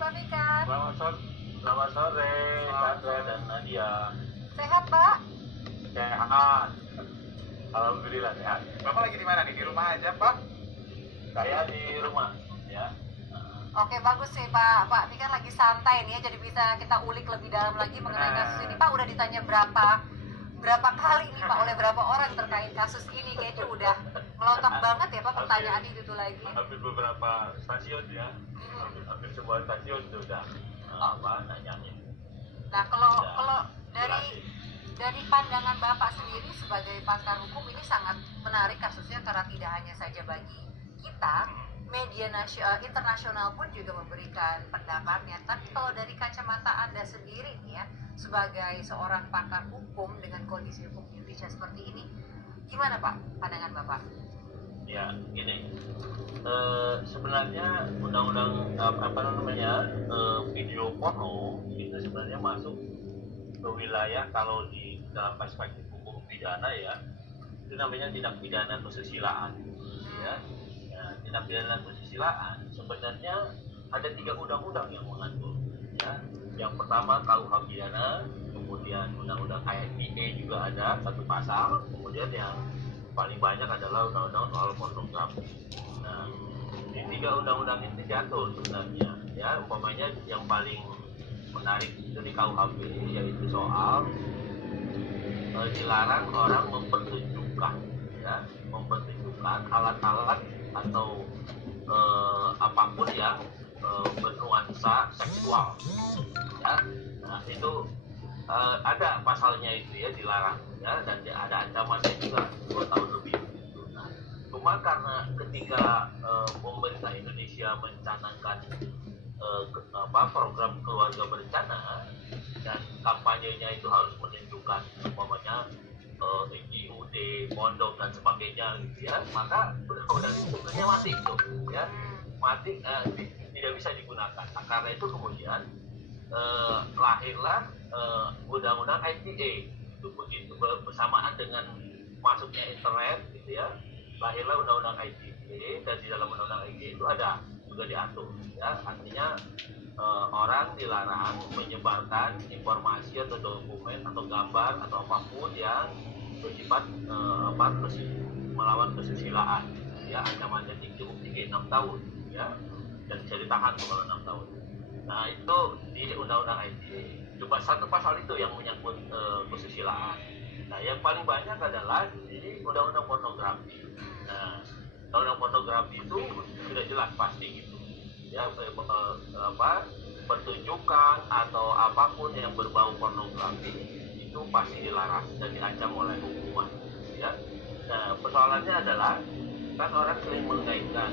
Pak Fikar. Selamat sore, Chandra dan Nadia. Sehat, Pak? Sehat. Alhamdulillah sehat. Bapak lagi di mana nih? Di rumah aja, Pak? Saya di rumah, ya. Oke, bagus sih, Pak. Pak Fikar lagi santai nih ya, jadi bisa kita ulik lebih dalam lagi mengenai kasus ini. Pak, udah ditanya berapa kali nih Pak oleh berapa orang terkait kasus ini? Kayaknya udah melotot banget ya Pak pertanyaan itu tuh lagi. Hampir beberapa stasiun ya. Hampir semua stasiun sudah nanyain. Nah, kalau dari pandangan Bapak sendiri sebagai pakar hukum, ini sangat menarik kasusnya karena tidak hanya saja bagi kita, media internasional pun juga memberikan pendapatnya. Tapi kalau dari kacamata Anda sendiri nih ya, sebagai seorang pakar hukum dengan kondisi hukum Indonesia seperti ini, gimana Pak pandangan Bapak? Ya, gini. Sebenarnya undang-undang video porno itu sebenarnya masuk ke wilayah, kalau di dalam perspektif hukum pidana ya, itu namanya tindak pidana kesusilaan. Ya, tindak pidana kesusilaan sebenarnya ada 3 undang-undang yang mengatur. Ya, yang pertama KUH pidana, kemudian undang-undang ITE juga ada 1 pasal, kemudian yang paling banyak adalah undang-undang soal pornografi. Nah, di 3 undang-undang ini diatur sebenarnya. Ya, umpamanya yang paling menarik itu di KUHP, yaitu soal dilarang orang mempertunjukkan alat-alat atau apapun yang bernuansa seksual. Ya, nah itu ada pasalnya itu ya, dilarang ya, dan ada ancamannya juga 2 tahun lebih. Nah, cuma karena ketika pemerintah Indonesia mencanangkan program keluarga berencana dan kampanyenya itu harus menunjukkan umpamanya IUD, kondom dan sebagainya gitu ya, maka undang-undang itu sebenarnya mati itu ya, mati, tidak bisa digunakan. Nah, karena itu kemudian lahirlah undang-undang ITE itu begitu bersamaan dengan masuknya internet gitu ya, lahirlah undang-undang ITE, dan di dalam undang-undang ITE itu ada juga diatur ya, artinya orang dilarang menyebarkan informasi atau dokumen atau gambar atau apapun yang bersifat melawan kesusilaan ya, ancamannya cukup tinggi 6 tahun ya, dan bisa ditahan kalau 6 tahun. Nah, itu di undang-undang ITE cuma 1 pasal itu yang menyangkut kesusilaan. Nah, yang paling banyak adalah di undang-undang pornografi. Nah, undang-undang pornografi itu sudah jelas pasti gitu ya, pertunjukan atau apapun yang berbau pornografi itu pasti dilarang dan diancam oleh hukuman ya. Nah, persoalannya adalah kan orang sering mengaitkan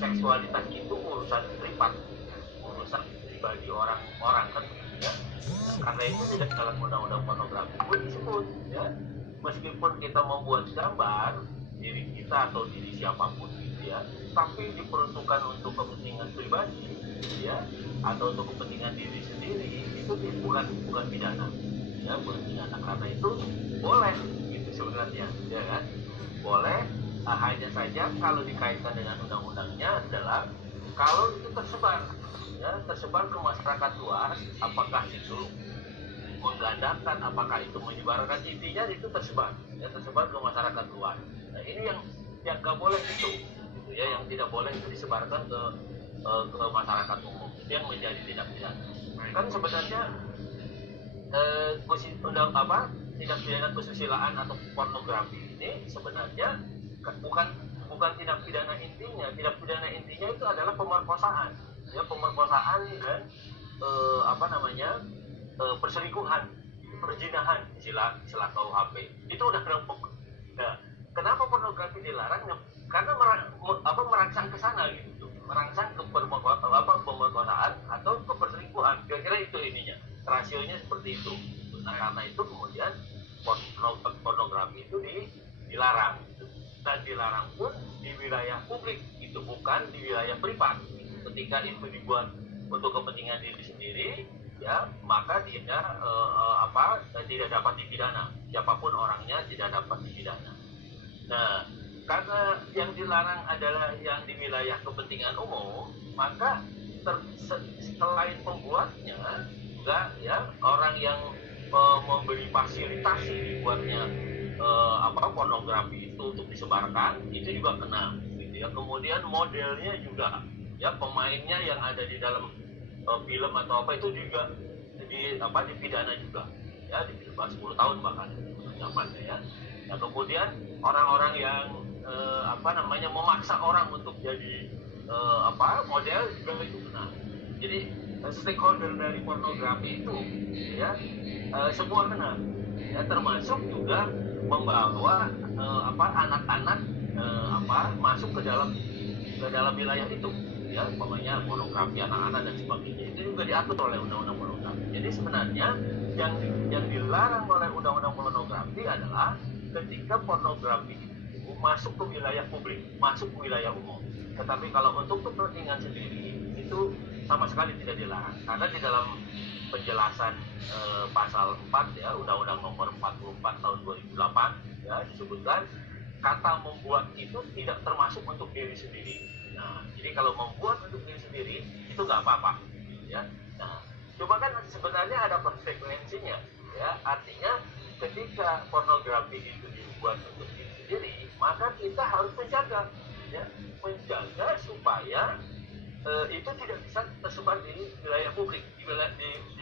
seksualitas itu urusan privat, urusan pribadi orang kan ya. Karena itu tidak dalam undang-undang pornografi pun disebut ya, meskipun kita membuat gambar diri kita atau diri siapapun gitu ya, tapi diperuntukkan untuk kepentingan pribadi ya, atau untuk kepentingan diri sendiri, itu bukan pidana ya, bukan pidana. Karena itu boleh gitu sebenarnya ya kan, boleh. Hanya saja kalau dikaitkan dengan undang-undangnya adalah kalau itu tersebar ke masyarakat luas, apakah itu menggandakan, apakah itu menyebarkan, intinya itu tersebar ke masyarakat luas. Nah, ini yang nggak boleh itu gitu ya, yang tidak boleh itu disebarkan ke masyarakat umum, itu yang menjadi tindak pidana. Kan sebenarnya tindak pidana kesusilaan atau pornografi ini sebenarnya bukan tindak pidana intinya. Tindak pidana intinya itu adalah pemerkosaan ya, pemerkosaan dan perselingkuhan, perzinahan, istilah KUHP itu udah kelompok. Nah, kenapa pornografi dilarang? Karena merangsang ke sana gitu, merangsang ke pemerkosaan atau ke perselingkuhan. Kira-kira itu ininya, rasionya seperti itu. Nah, karena itu kemudian pornografi itu dilarang gitu. Dan dilarang pun di wilayah publik itu, bukan di wilayah privat. Ketika itu dibuat untuk kepentingan diri sendiri ya, maka dia tidak dapat dipidana, siapapun orangnya tidak dapat dipidana. Nah, karena yang dilarang adalah yang di wilayah kepentingan umum, maka selain pembuatnya juga ya orang yang memberi fasilitasi dibuatnya pornografi itu untuk disebarkan itu juga kena gitu ya. Kemudian modelnya juga ya, pemainnya yang ada di dalam film atau apa itu juga dipidana juga ya, dipidana 10 tahun bahkan zamannya ya. Nah, kemudian orang-orang yang memaksa orang untuk jadi model juga itu kena. Jadi stakeholder dari pornografi itu ya semua kena ya, termasuk juga membawa anak-anak masuk ke dalam wilayah itu ya, pokoknya pornografi anak-anak dan sebagainya itu juga diatur oleh undang-undang pornografi. Jadi sebenarnya yang dilarang oleh undang-undang pornografi adalah ketika pornografi itu masuk ke wilayah publik, masuk ke wilayah umum. Tetapi kalau untuk kepentingan sendiri itu sama sekali tidak dilarang, karena di dalam penjelasan pasal 4 ya Undang-Undang Nomor 44 tahun 2008 ya disebutkan kata membuat itu tidak termasuk untuk diri sendiri. Nah, jadi kalau membuat untuk diri sendiri itu nggak apa-apa ya. Nah, cuma kan sebenarnya ada konsekuensinya ya, artinya ketika pornografi itu dibuat untuk diri sendiri, maka kita harus menjaga supaya itu tidak bisa tersebar di wilayah publik, di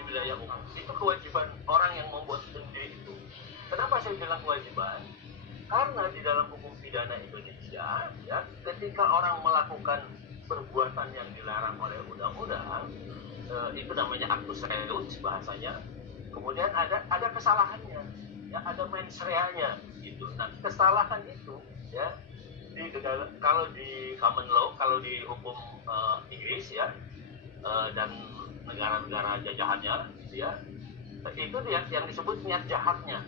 wilayah umum. Itu kewajiban orang yang membuat sendiri itu. Kenapa saya bilang kewajiban? Karena di dalam hukum pidana Indonesia, ya, ketika orang melakukan perbuatan yang dilarang oleh undang-undang, itu namanya actus reus bahasanya. Kemudian ada kesalahannya, ya, ada mens rea-nya, gitu. Nah, kesalahan itu, ya, kalau di common law, kalau di hukum Inggris, ya, dan negara-negara jajahannya, gitu ya, itu yang disebut niat jahatnya.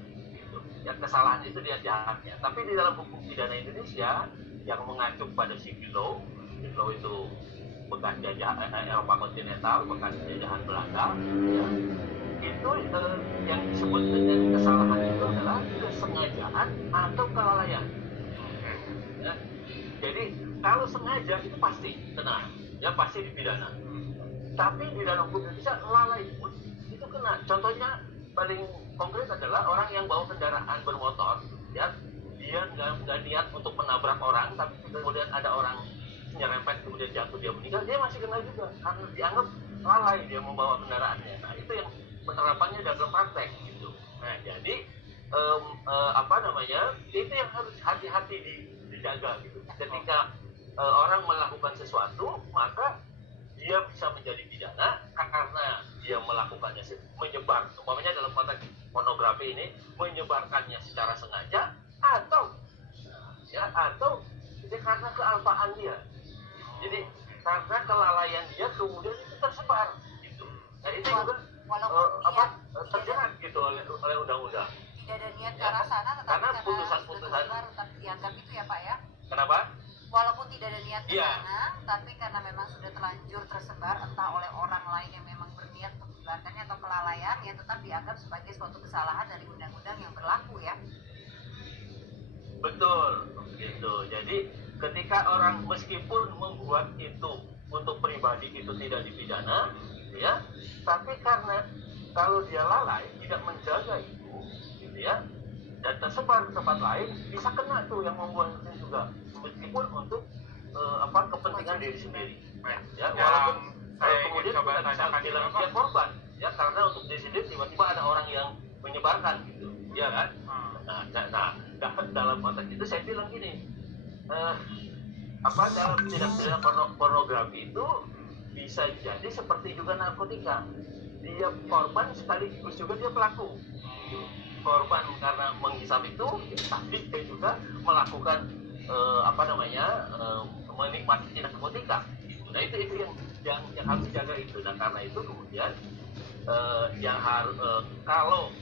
Ya, kesalahan itu dia jahatnya. Tapi di dalam hukum pidana Indonesia yang mengacu pada civil law itu bekas jajahan Eropa kontinental, bekas jajahan Belanda, ya, itu yang disebut dengan kesalahan itu adalah kesengajaan atau kelalaian. Ya. Jadi kalau sengaja itu pasti kena, ya pasti dipidana. Tapi di dalam hukum Indonesia lalai pun itu kena. Contohnya paling konkret adalah orang yang bawa kendaraan bermotor, ya, dia nggak niat untuk menabrak orang, tapi kemudian ada orang nyerempet kemudian jatuh dia meninggal, dia masih kena juga karena dianggap lalai dia membawa kendaraannya. Nah, itu yang penerapannya dalam praktek gitu. Nah, jadi itu yang harus hati-hati dijaga gitu. Ketika orang melakukan sesuatu, maka dia bisa menjadi pidana karena dia melakukannya menyebar, umpamanya dalam konteks pornografi ini menyebarkannya secara sengaja atau karena kealpaan dia. Jadi karena kelalaian dia kemudian itu tersebar gitu. Nah, itu juga terjerat gitu oleh undang-undang. Tidak ada niat ke arah sana, tetapi karena putusan-putusan tetap dianggap itu ya Pak ya. Kenapa? Walaupun tidak ada niat ke sana, tapi karena memang sudah terlanjur tersebar entah oleh orang lain yang memang berniat untuk menyebarkannya atau kelalaian, ya tetap dianggap sebagai suatu kesalahan dari undang-undang yang berlaku ya. Betul, gitu. Jadi ketika orang meskipun membuat itu untuk pribadi itu tidak dipidana, gitu ya, tapi karena kalau dia lalai tidak menjaga itu, gitu ya, dan tersebar ke tempat lain, bisa kena tuh yang membuat itu juga. Meskipun untuk kepentingan diri sendiri, ya, walaupun kemudian kita bisa bilang dia korban, ya, karena untuk diri sendiri tiba-tiba ada orang yang menyebarkan gitu, ya kan? Nah, dalam konteks itu saya bilang gini, dalam tindak pidana pornografi itu bisa jadi seperti juga narkotika, dia korban sekaligus juga dia pelaku. Korban karena menghisap itu, tapi dia juga melakukan menikmati narkotika. Nah, itu yang harus dijaga itu. Dan karena itu kemudian yang harus kalau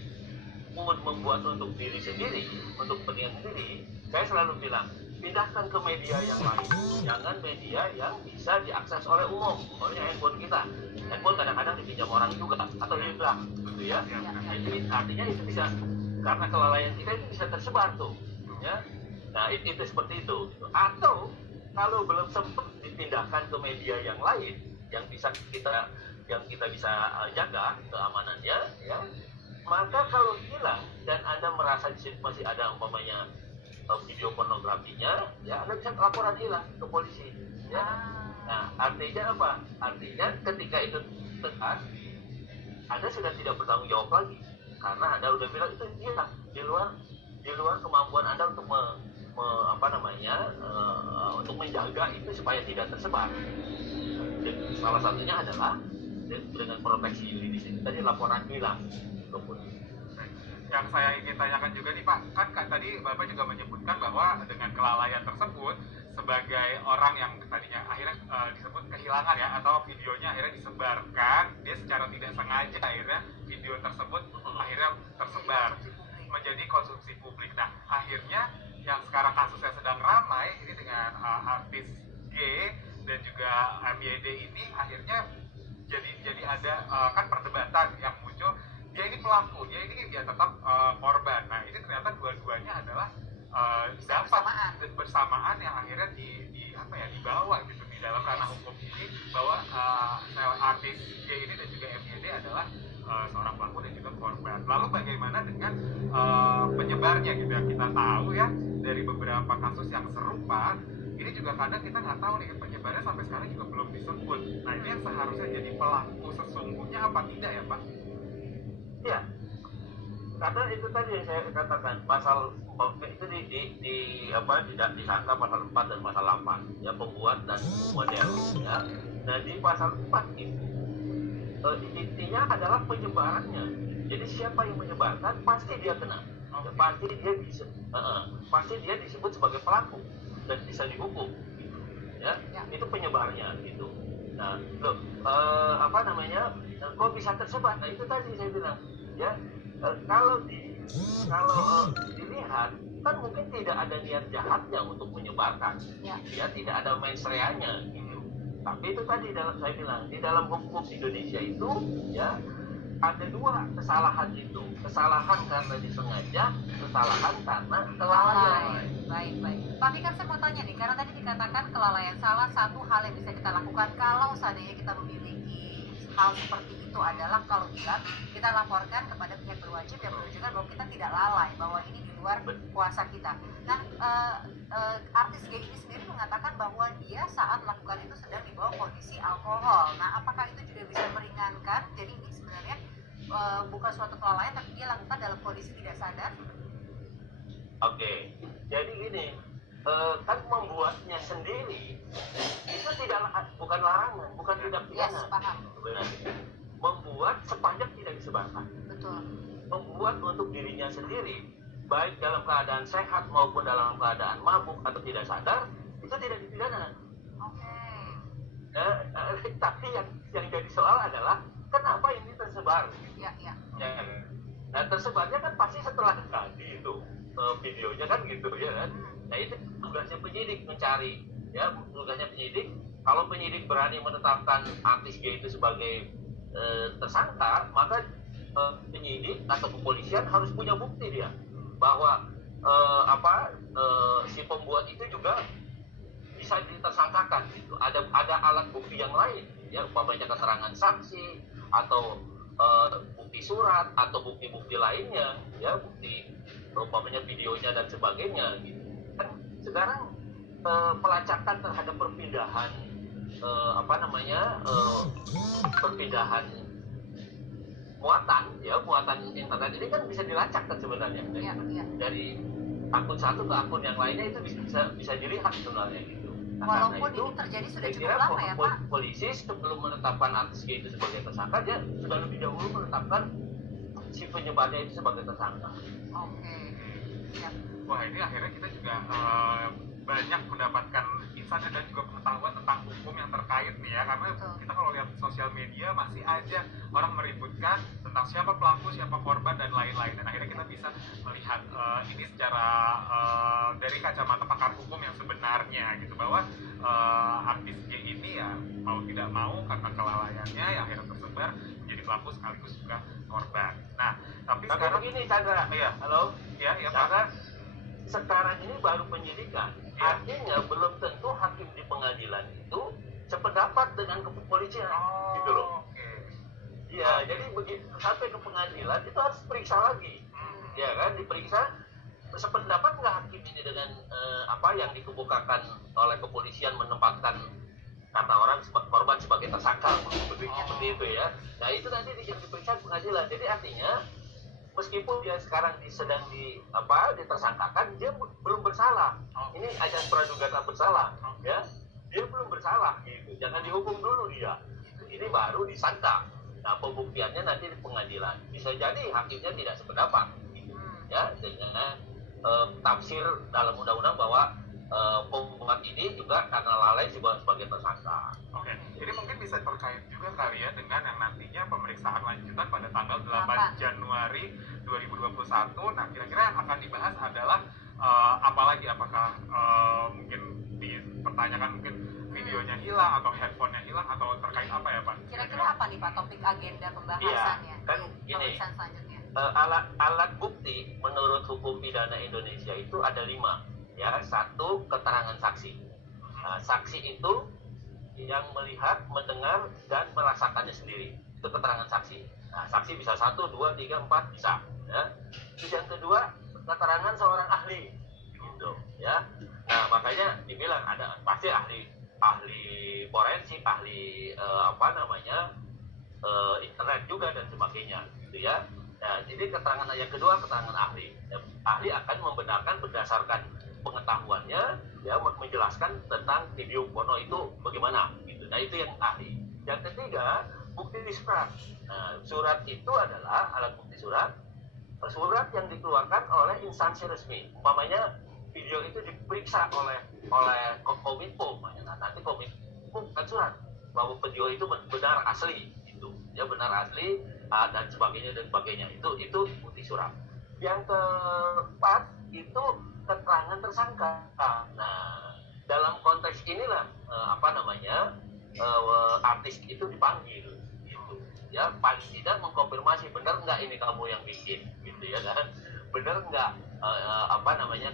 pun membuat untuk diri sendiri, untuk kepentingan sendiri, saya selalu bilang pindahkan ke media yang lain, jangan media yang bisa diakses oleh umum. Pokoknya handphone kita, handphone kadang-kadang dipinjam orang juga atau hilang, gitu ya. Jadi artinya itu bisa, karena kelalaian kita itu bisa tersebar tuh, ya. Nah, itu seperti itu. Atau kalau belum sempat dipindahkan ke media yang lain, yang kita bisa jaga keamanannya, ya. Maka kalau hilang dan Anda merasa di situ masih ada umpamanya video pornografinya, ya Anda bisa laporan hilang ke polisi, ya. Nah, artinya apa? Artinya ketika itu tegas, Anda sudah tidak bertanggung jawab lagi karena Anda udah bilang itu hilang di luar kemampuan Anda untuk untuk menjaga itu supaya tidak tersebar. Dan salah satunya adalah dengan proteksi juridis itu tadi laporan hilang ke polisi. Yang saya ingin tanyakan juga nih Pak, kan tadi Bapak juga menyebutkan bahwa dengan kelalaian tersebut sebagai orang yang tadinya akhirnya disebut kehilangan ya, atau videonya akhirnya disebarkan, dia secara tidak sengaja akhirnya video tersebut akhirnya tersebar menjadi konsumsi publik. Nah, akhirnya yang sekarang kasusnya sedang ramai ini dengan artis G dan juga MYD ini akhirnya jadi ada kan perdebatan yang muncul, dia ini pelaku, dia tetap korban. Nah, ini ternyata dua-duanya adalah dapat bersamaan yang akhirnya dibawa gitu di dalam ranah hukum ini, bahwa artis G ini dan juga MYD adalah seorang pelaku dan juga korban. Lalu bagaimana dengan penyebarnya gitu ya? Kita tahu ya dari beberapa kasus yang serupa, ini juga kadang kita nggak tahu nih penyebarnya sampai sekarang juga belum disebut. Nah, ini yang seharusnya jadi pelaku sesungguhnya apa tidak ya Pak? Ya, karena itu tadi yang saya katakan, pasal itu tidak disangka pasal 4 dan pasal 8 ya, pembuat dan model ya. Nah, di pasal 4 itu intinya adalah penyebarannya. Jadi siapa yang menyebarkan pasti dia kena, ya, pasti dia disebut sebagai pelaku dan bisa dihukum gitu. Ya, itu penyebarnya gitu. Nah, kok bisa tersebar? Nah, itu tadi saya bilang ya, kalau dilihat kan mungkin tidak ada niat jahatnya untuk menyebarkan, ya tidak ada mensreanya gitu. Tapi itu tadi saya bilang di dalam hukum Indonesia itu ya ada dua kesalahan itu, kesalahan karena disengaja, kesalahan karena kelalaian. Baik. Tapi kan saya mau tanya nih, karena tadi dikatakan kelalaian, salah satu hal yang bisa kita lakukan kalau seandainya kita memiliki hal seperti itu adalah kalau kita laporkan kepada pihak berwajib yang menunjukkan bahwa kita tidak lalai, bahwa ini di luar kuasa kita. Nah, artis G ini sendiri mengatakan bahwa dia saat melakukan itu sedang di bawah kondisi alkohol. Nah, apakah itu juga bisa meringankan? Jadi ini sebenarnya bukan suatu kelalaian, tapi dia lakukan dalam kondisi tidak sadar. Oke, jadi gini, kan membuatnya sendiri itu bukan larangan, bukan tindak pidana. Yes, paham. Membuat sepanjang tidak disebarkan. Betul. Membuat untuk dirinya sendiri, baik dalam keadaan sehat maupun dalam keadaan mabuk atau tidak sadar, itu tidak dipidana. Oke. Tapi yang jadi soal adalah kenapa ini tersebar? Ya. Nah, tersebarnya kan pasti setelah tadi itu videonya kan gitu ya kan. Nah, itu tugasnya penyidik mencari, ya, tugasnya penyidik. Kalau penyidik berani menetapkan artis G itu sebagai tersangka, maka penyidik atau kepolisian harus punya bukti dia bahwa si pembuat itu juga bisa ditersangkakan gitu. Ada alat bukti yang lain, ya, umpamanya keterangan saksi atau bukti surat atau bukti-bukti lainnya, ya, bukti umpamanya videonya dan sebagainya gitu. Kan sekarang pelacakan terhadap perpindahan perpindahan muatan internet ini kan bisa dilacak kan sebenarnya. Ya. Dari akun satu ke akun yang lainnya itu bisa dilihat sebenarnya gitu. Nah, walaupun itu, ini terjadi sudah saya cukup lama ya Pak. Polisi sebelum menetapkan artis G itu sebagai tersangka, dia sudah lebih dahulu menetapkan si penyebarnya itu sebagai tersangka. Oke. Siap. Wah, ini akhirnya kita juga banyak mendapatkan insight dan juga pengetahuan tentang hukum yang terkait nih ya, karena kita kalau lihat sosial media masih aja orang meributkan tentang siapa pelaku, siapa korban dan lain-lain, dan akhirnya kita bisa melihat ini secara dari kacamata pakar hukum yang sebenarnya gitu, bahwa artis G ini ya mau tidak mau karena kelalaiannya ya akhirnya tersebar menjadi pelaku sekaligus juga korban. Nah, tapi sekarang begini Chandra, iya, halo, ya Chandra, sekarang ini baru penyidikan. Artinya belum tentu hakim di pengadilan itu sependapat dengan kepolisian, gitu loh. Oke. Iya, jadi begitu sampai ke pengadilan itu harus periksa lagi, ya kan, diperiksa sependapat nggak hakim ini dengan apa yang dikemukakan oleh kepolisian menempatkan kata orang korban sebagai tersangka, seperti itu ya. Nah itu nanti diperiksa pengadilan. Jadi artinya meskipun dia sekarang sedang ditersangkakan, dia belum bersalah. Ini ajas praduga tak bersalah, ya. Dia belum bersalah, gitu. Jangan dihukum dulu dia. Ini baru disangka. Nah pembuktiannya nanti di pengadilan. Bisa jadi hakimnya tidak sependapat, gitu, ya, dengan tafsir dalam undang-undang bahwa pembuat ini juga karena lalai sebagai tersangka. Oke, jadi mungkin bisa terkait juga kali ya dengan yang nantinya pemeriksaan lanjutan pada tanggal 8 Januari 2021. Nah, kira-kira yang akan dibahas adalah apalagi, apakah mungkin dipertanyakan mungkin videonya hilang atau handphonenya hilang atau terkait apa ya Pak? Kira-kira apa nih Pak topik agenda pembahasannya? Iya, kan gini, pemeriksaan selanjutnya. alat bukti menurut hukum pidana Indonesia itu ada 5. Ya, 1 keterangan saksi. Nah, saksi itu yang melihat, mendengar, dan merasakannya sendiri. Itu keterangan saksi. Nah, saksi bisa 1, 2, 3, 4 bisa. Ya. Terus yang kedua, keterangan seorang ahli. Gitu, ya. Nah, makanya dibilang ada pasti ahli forensik, ahli internet juga dan sebagainya, gitu ya. Nah, jadi keterangan yang kedua keterangan ahli. Ahli akan membenarkan berdasarkan pengetahuannya, ya, menjelaskan tentang video porno itu bagaimana, gitu. Nah itu yang ahli. Yang ketiga bukti surat. Nah, surat itu adalah alat bukti surat yang dikeluarkan oleh instansi resmi. Umpamanya video itu diperiksa oleh Kominfo, nah, nanti Kominfo kan surat bahwa video itu benar asli, gitu. Ya benar asli dan sebagainya. Itu bukti surat. Yang keempat itu keterangan tersangka. Nah, dalam konteks inilah artis itu dipanggil, gitu. Ya, paling tidak mengkonfirmasi benar nggak ini kamu yang bikin, gitu ya kan? Benar nggak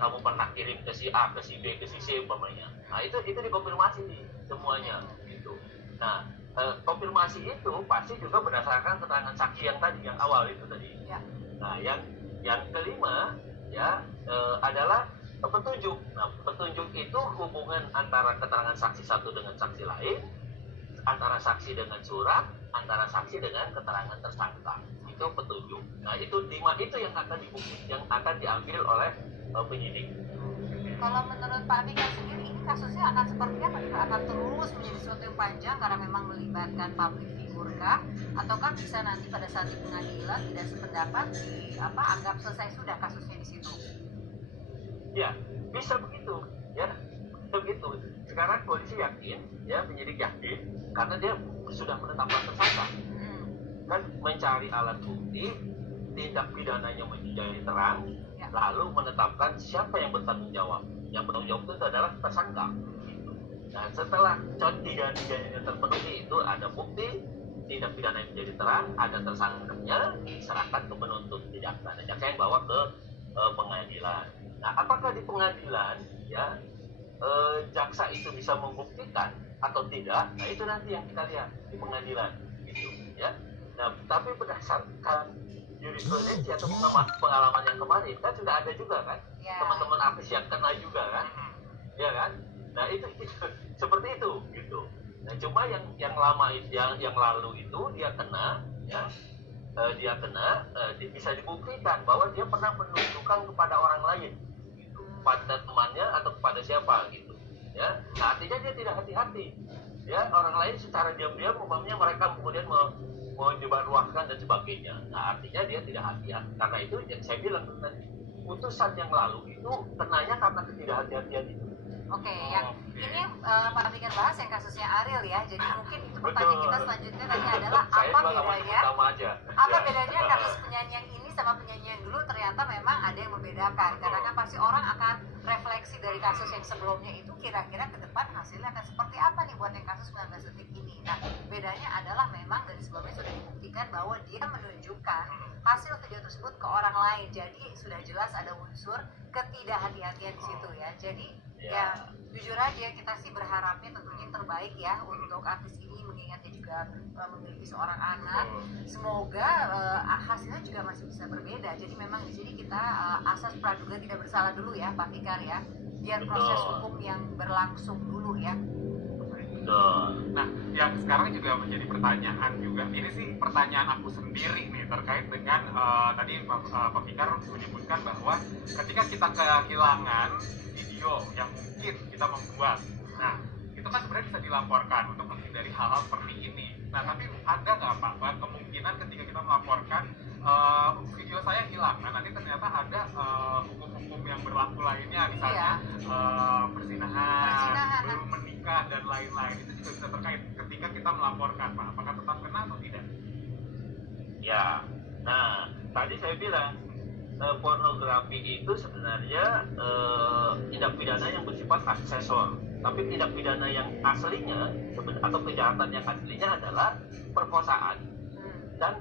kamu pernah kirim ke si A, ke si B, ke si C umpamanya. Nah, itu dikonfirmasi semuanya, gitu. Nah, konfirmasi itu pasti juga berdasarkan keterangan saksi yang awal itu tadi. Ya. Nah, yang kelima ya adalah petunjuk. Nah, petunjuk itu hubungan antara keterangan saksi satu dengan saksi lain, antara saksi dengan surat, antara saksi dengan keterangan tersangka. Itu petunjuk. Nah, itu 5 itu yang akan yang akan diambil oleh penyidik. Kalau menurut Pak Fikar sendiri, ini kasusnya akan seperti apa? Akan terus menjadi sesuatu yang panjang karena memang melibatkan public figure kah? Ataukah bisa nanti pada saat di pengadilan tidak sependapat anggap selesai sudah kasusnya di situ? Ya, bisa begitu, ya, begitu. Sekarang polisi yakin, ya, penyidik yakin, karena dia sudah menetapkan tersangka. Kan mencari alat bukti, tindak pidananya menjadi terang, ya, lalu menetapkan siapa yang bertanggung jawab. Yang bertanggung jawab itu adalah tersangka. Gitu. Nah, setelah tiga-tiganya terpenuhi itu ada bukti, tindak pidana yang menjadi terang, ada tersangkanya, diserahkan ke penuntut jaksa. Dan jaksa yang bawa ke pengadilan. Nah, apakah di pengadilan, ya, jaksa itu bisa membuktikan atau tidak? Nah, itu nanti yang kita lihat di pengadilan, gitu, ya. Nah, tapi berdasarkan jurisprudensi atau pengalaman yang kemarin kan sudah ada juga kan, ya, teman-teman artis yang kena juga kan, ya kan. Nah, itu seperti itu, gitu. Nah, cuma yang lama yang lalu itu dia kena, ya. Bisa dibuktikan bahwa dia pernah menunjukkan kepada orang lain, gitu, pada temannya atau kepada siapa, gitu, ya. Nah, artinya dia tidak hati-hati, ya. Orang lain secara diam-diam umpamanya mereka kemudian menyebarluaskan dan sebagainya. Nah, artinya dia tidak hati-hati. Karena itu yang saya bilang tadi, putusan yang lalu itu kenanya karena ketidakhati-hatian itu. Oke, yang ini Pak Fikar bahas yang kasusnya Ariel ya. Jadi mungkin itu pertanyaan kita selanjutnya tadi adalah apa bedanya kasus penyanyi yang ini sama penyanyi yang dulu? Ternyata memang ada yang membedakan. Karena kan pasti orang akan refleksi dari kasus yang sebelumnya itu kira-kira ke depan hasilnya akan seperti apa nih buat yang kasus 19 detik ini. Nah, bedanya adalah memang dari sebelumnya sudah dibuktikan bahwa dia menunjukkan hasil video tersebut ke orang lain. Jadi sudah jelas ada unsur ketidakhati-hatian di situ ya. Jadi Ya, jujur aja kita sih berharapnya tentunya yang terbaik ya untuk artis ini, mengingat dia juga memiliki seorang anak. Semoga hasilnya juga masih bisa berbeda. Jadi memang di sini kita asas praduga tidak bersalah dulu ya Pak Fikar ya, biar proses hukum yang berlangsung dulu ya. Nah, yang sekarang juga menjadi pertanyaan juga, ini sih pertanyaan aku sendiri nih terkait dengan tadi Pak Fikar menyebutkan bahwa ketika kita kehilangan video yang mungkin kita membuat, nah itu kan sebenarnya bisa dilaporkan untuk menghindari hal-hal seperti ini. Nah, tapi ada nggak Pak kemungkinan ketika kita melaporkan video saya hilang, nah nanti ternyata ada hukum-hukum yang berlaku lainnya, misalnya perzinahan, belum menikah dan lain-lain, itu juga bisa terkait ketika kita melaporkan, Pak. Apakah tetap kena atau tidak? Ya, nah tadi saya bilang pornografi itu sebenarnya tindak pidana yang bersifat aksesor, tapi tindak pidana yang aslinya atau kejahatan yang aslinya adalah perkosaan dan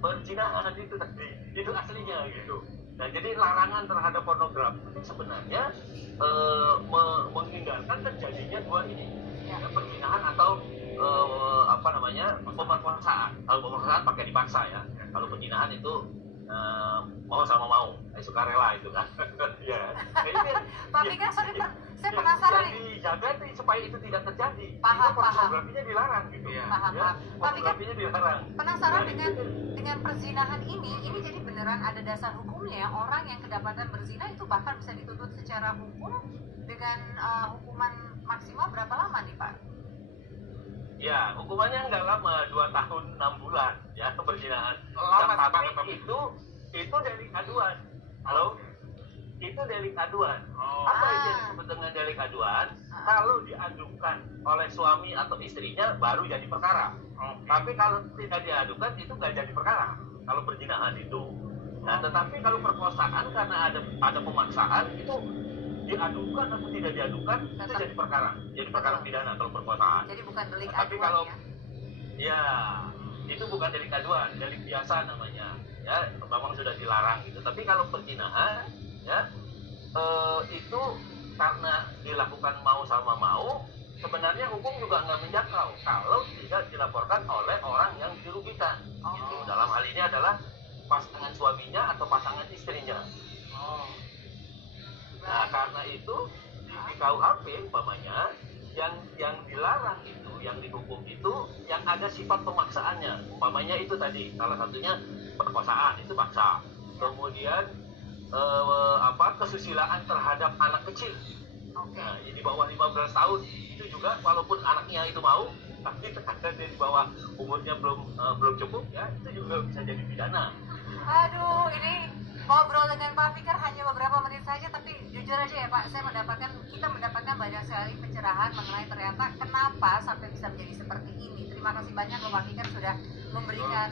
perzinahan itu aslinya gitu. Nah, jadi larangan terhadap pornografi sebenarnya menghindarkan terjadinya dua ini, perzinahan atau pemerkosaan. Kalau pemerkosaan pakai dipaksa ya. Kalau perzinahan itu mau sama mau, sukarela itu kan. Ya. Pak Fikar, saya penasaran nih. Dijaga supaya itu tidak terjadi. Paham. Pornografinya dilarang gitu. Paham. Pak Fikar, dilarang. Penasaran dengan perzinahan ini jadi beneran ada dasar hukumnya. Orang yang kedapatan berzina itu bahkan bisa dituntut secara hukum dengan hukuman maksimal berapa lama nih Pak? Ya, hukumannya nggak lama, 2 tahun 6 bulan ya perzinahan. Tapi itu delik aduan. Halo? Itu delik aduan. Apa yang disebut dengan delik aduan? Kalau diadukan oleh suami atau istrinya baru jadi perkara. Tapi kalau tidak diadukan itu nggak jadi perkara. Kalau perzinahan itu. Nah, tetapi kalau perkosaan karena ada pemaksaan itu diadukan atau tidak diadukan itu jadi perkara. Jadi perkara pidana kalau perkosaan. Jadi bukan delik tapi aduan kalau, ya? Itu bukan delik aduan, delik biasa namanya. Ya, memang sudah dilarang gitu. Tapi kalau perzinahan ya itu karena dilakukan mau sama mau, sebenarnya hukum juga nggak menjangkau kalau tidak dilaporkan oleh orang yang dirugikan. Dalam hal ini adalah pasangan suaminya atau pasangan istrinya. Nah, karena itu di KUHP umpamanya yang dilarang itu, yang dihukum itu yang ada sifat pemaksaannya. Umpamanya itu tadi salah satunya perkosaan, itu paksa. Kemudian kesusilaan terhadap anak kecil. Nah, di bawah 15 tahun itu juga walaupun anaknya itu mau, tapi terkadang dia di bawah umurnya belum cukup ya, itu juga bisa jadi pidana. Aduh, ini ngobrol dengan Pak Fikar hanya beberapa menit saja, tapi jujur aja ya Pak, kita mendapatkan banyak sekali pencerahan mengenai ternyata kenapa sampai bisa menjadi seperti ini. Terima kasih banyak Pak Fikar sudah memberikan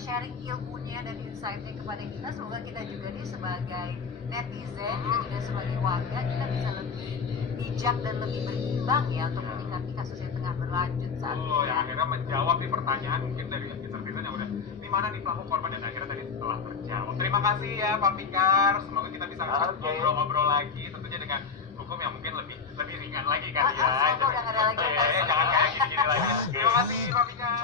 sharing ilmunya dan insight-nya kepada kita. Semoga kita juga nih sebagai netizen, kita juga sebagai warga, kita bisa lebih bijak dan lebih berimbang ya untuk menyikapi kasus yang tengah berlanjut saat ini. Yang akhirnya menjawab nih pertanyaan mungkin dari netizen yang udah di mana nih pelaku korban, dan akhirnya tadi telah terjawab. Terima kasih ya Pak Fikar, semoga kita bisa ngobrol-ngobrol lagi tentunya dengan hukum yang mungkin lebih ringan lagi kan ya. Udah nggak ada lagi. Jangan kayak gini-gini lagi. Terima kasih Pak Fikar.